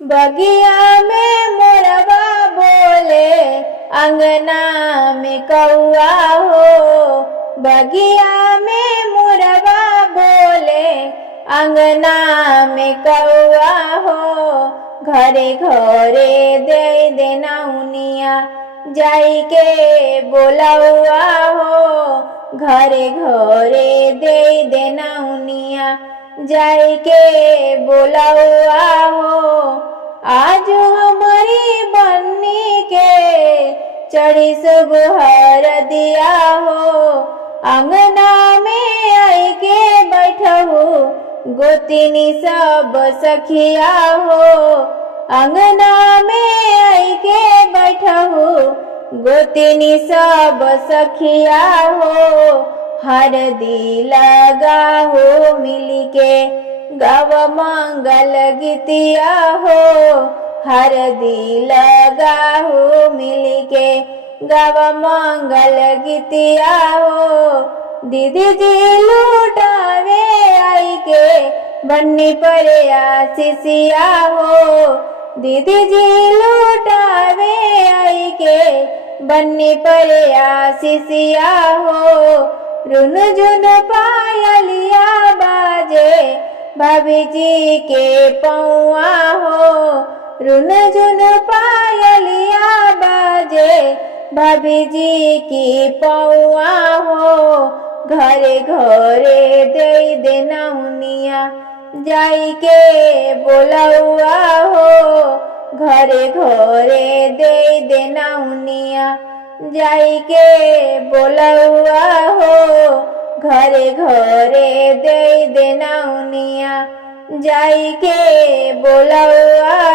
बगिया में मोरवा बोले, अंगना में कौआ हो। बगिया में मोरवा बोले, अंगना में कौआ हो। घरे घरे दे देना उनिया, जाई के बोलौआ हो। घरे घरे दे देना उनिया, जाई के बोलौआ हो। आज हमारी बन्नी के चढ़ी सुबह दिया हो। अंगना में आई के बैठहु, गोतिनी सब सखिया हो। अंगना में आई के बैठहु, गोतिनी सब सखिया हो। हरदी लगा हो मिली के, गव मंगल गीतिया हो। हरदी लगा हो मिली के, गव मंगल गीतिया हो। दीदी जी लुटावे आई के, बन्नी पर आशीषिया हो। दीदी जी लुटावे आई के, बन्नी पर आशीषिया हो। रुन झुन पायलिया बाजे, भाभी जी के पौआ हो। रुन झुन पायलिया बाजे, भाभी जी की पौआ हो। घरे घरे दे देना उनिया, जाई के बोलौआ हो। घरे घरे दे देना उनिया, जाई के बोलौआ हो। घरे घरे दे देना उनिया, जाई के बोलौआ